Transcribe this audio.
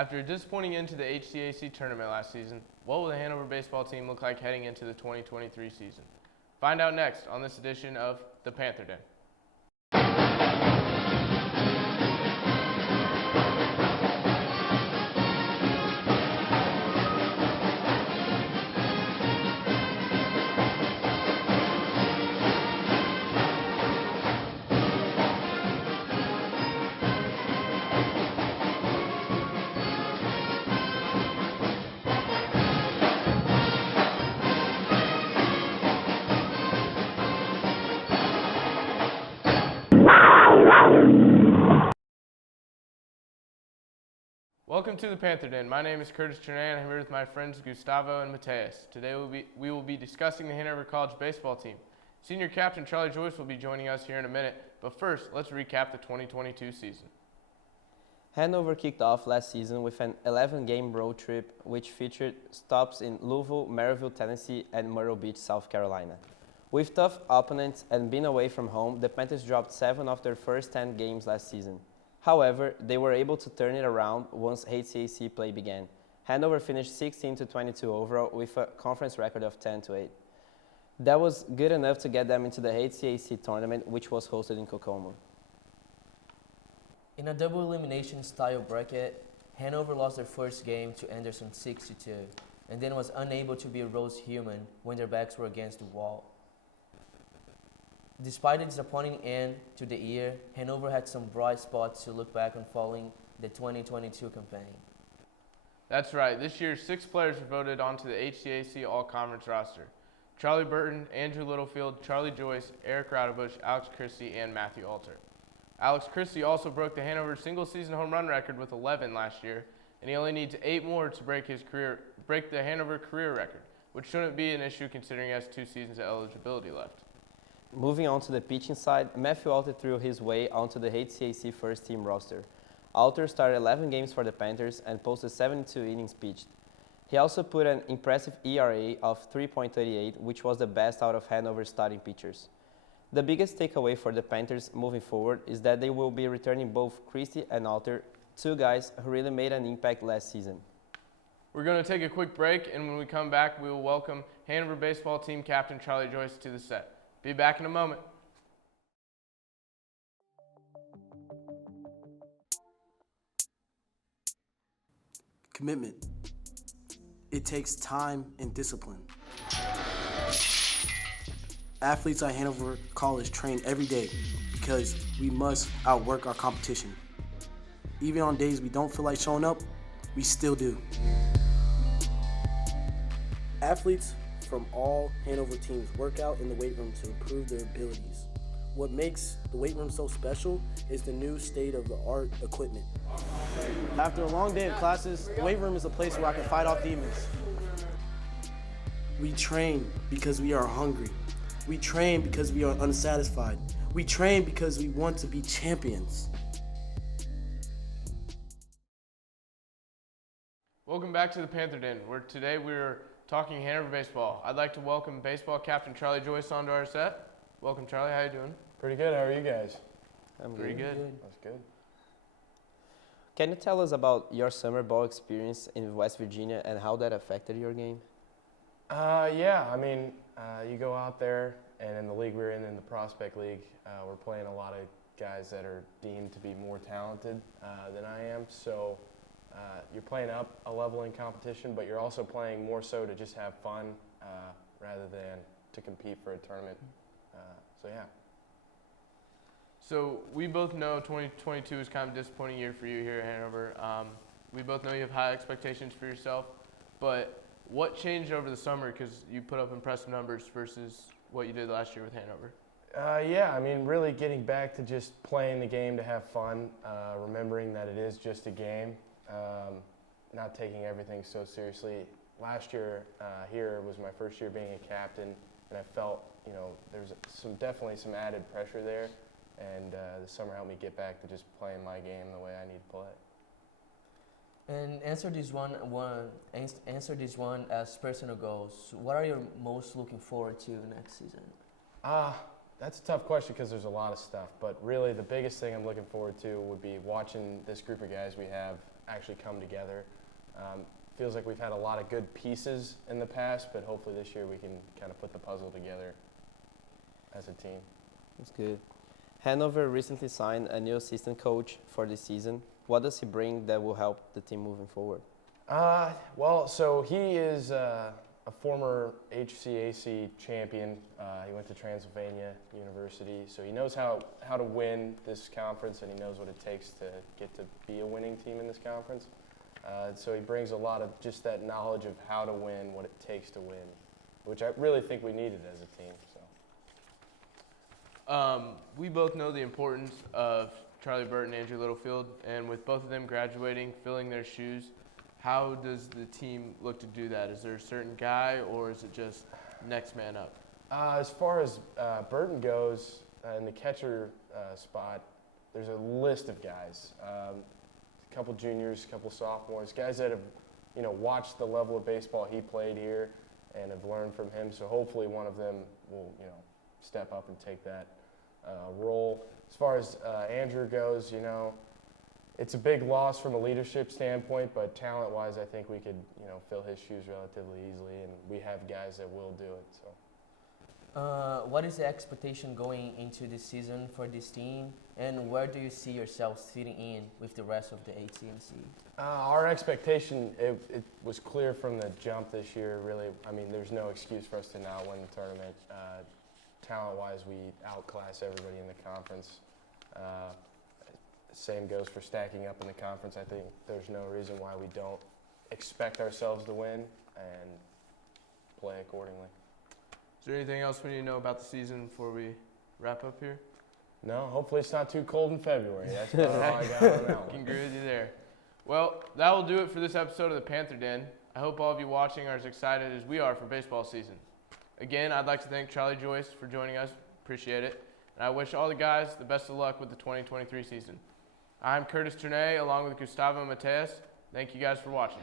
After a disappointing end to the HCAC tournament last season, what will the Hanover baseball team look like heading into the 2023 season? Find out next on this edition of the Panther Den. Welcome to the Panther Den. My name is Kurtis Ternet, and I'm here with my friends Gustavo and Matheus. Today we will be discussing the Hanover College baseball team. Senior captain Charlie Joyce will be joining us here in a minute, but first, let's recap the 2022 season. Hanover kicked off last season with an 11-game road trip which featured stops in Louisville, Maryville, Tennessee, and Myrtle Beach, South Carolina. With tough opponents and being away from home, the Panthers dropped 7 of their first 10 games last season. However, they were able to turn it around once HCAC play began. Hanover finished 16-22 overall with a conference record of 10-8. That was good enough to get them into the HCAC tournament, which was hosted in Kokomo. In a double elimination style bracket, Hanover lost their first game to Anderson 6-2, and then was unable to beat Rose Human when their backs were against the wall. Despite a disappointing end to the year, Hanover had some bright spots to look back on following the 2022 campaign. That's right. This year, 6 players were voted onto the HCAC All-Conference roster. Charlie Burton, Andrew Littlefield, Charlie Joyce, Eric Radebush, Alex Christie, and Matthew Alter. Alex Christie also broke the Hanover single-season home run record with 11 last year, and he only needs 8 more to break the Hanover career record, which shouldn't be an issue considering he has 2 seasons of eligibility left. Moving on to the pitching side, Matthew Alter threw his way onto the HCAC first-team roster. Alter started 11 games for the Panthers and posted 72 innings pitched. He also put an impressive ERA of 3.38, which was the best out of Hanover's starting pitchers. The biggest takeaway for the Panthers moving forward is that they will be returning both Christie and Alter, 2 guys who really made an impact last season. We're going to take a quick break, and when we come back, we will welcome Hanover baseball team captain Charlie Joyce to the set. Be back in a moment. Commitment. It takes time and discipline. Athletes at Hanover College train every day because we must outwork our competition. Even on days we don't feel like showing up, we still do. Athletes from all Hanover teams work out in the weight room to improve their abilities. What makes the weight room so special is the new state-of-the-art equipment. After a long day of classes, the weight room is a place where I can fight off demons. We train because we are hungry. We train because we are unsatisfied. We train because we want to be champions. Welcome back to the Panther Den, where today we're talking Hanover baseball. I'd like to welcome baseball captain Charlie Joyce onto our set. Welcome, Charlie. How you doing? Pretty good. How are you guys? I'm Pretty good. That's good. Can you tell us about your summer ball experience in West Virginia and how that affected your game? Yeah, I mean, you go out there, and in the league we're in the Prospect League, we're playing a lot of guys that are deemed to be more talented than I am. So you're playing up a level in competition, but you're also playing more so to just have fun rather than to compete for a tournament. So yeah. So we both know 2022 is kind of a disappointing year for you here at Hanover. We both know you have high expectations for yourself, but what changed over the summer because you put up impressive numbers versus what you did last year with Hanover? Yeah, I mean, really getting back to just playing the game to have fun, remembering that it is just a game, not taking everything so seriously. Last year here was my first year being a captain, and I felt, there's definitely some added pressure there, and the summer helped me get back to just playing my game the way I need to play. And answer this one as personal goals. What are you most looking forward to next season? That's a tough question because there's a lot of stuff, but really the biggest thing I'm looking forward to would be watching this group of guys we have actually come together. Feels like we've had a lot of good pieces in the past, but hopefully this year we can kind of put the puzzle together as a team. That's good. Hanover recently signed a new assistant coach for this season. What does he bring that will help the team moving forward? Well, so he is a former HCAC champion. He went to Transylvania University, so he knows how to win this conference, and he knows what it takes to get to be a winning team in this conference. So he brings a lot of just that knowledge of how to win, what it takes to win, which I really think we needed as a team. So. We both know the importance of Charlie Burton and Andrew Littlefield, and with both of them graduating, filling their shoes, how does the team look to do that? Is there a certain guy, or is it just next man up? As far as Burton goes, in the catcher spot, there's a list of guys. A couple juniors, a couple sophomores, guys that have, watched the level of baseball he played here and have learned from him. So hopefully one of them will, step up and take that role. As far as Andrew goes, it's a big loss from a leadership standpoint, but talent-wise, I think we could, fill his shoes relatively easily, and we have guys that will do it. So. What is the expectation going into this season for this team, and where do you see yourselves fitting in with the rest of the HCMC? Our expectation, it was clear from the jump this year, really. I mean, there's no excuse for us to not win the tournament. Talent-wise, we outclass everybody in the conference. Same goes for stacking up in the conference. I think there's no reason why we don't expect ourselves to win and play accordingly. Is there anything else we need to know about the season before we wrap up here? No, hopefully it's not too cold in February. That's about all I got on that I can one. agree with you there. Well, that will do it for this episode of the Panther Den. I hope all of you watching are as excited as we are for baseball season. Again, I'd like to thank Charlie Joyce for joining us. Appreciate it. And I wish all the guys the best of luck with the 2023 season. I'm Kurtis Ternet along with Gustavo and Matheus. Thank you guys for watching.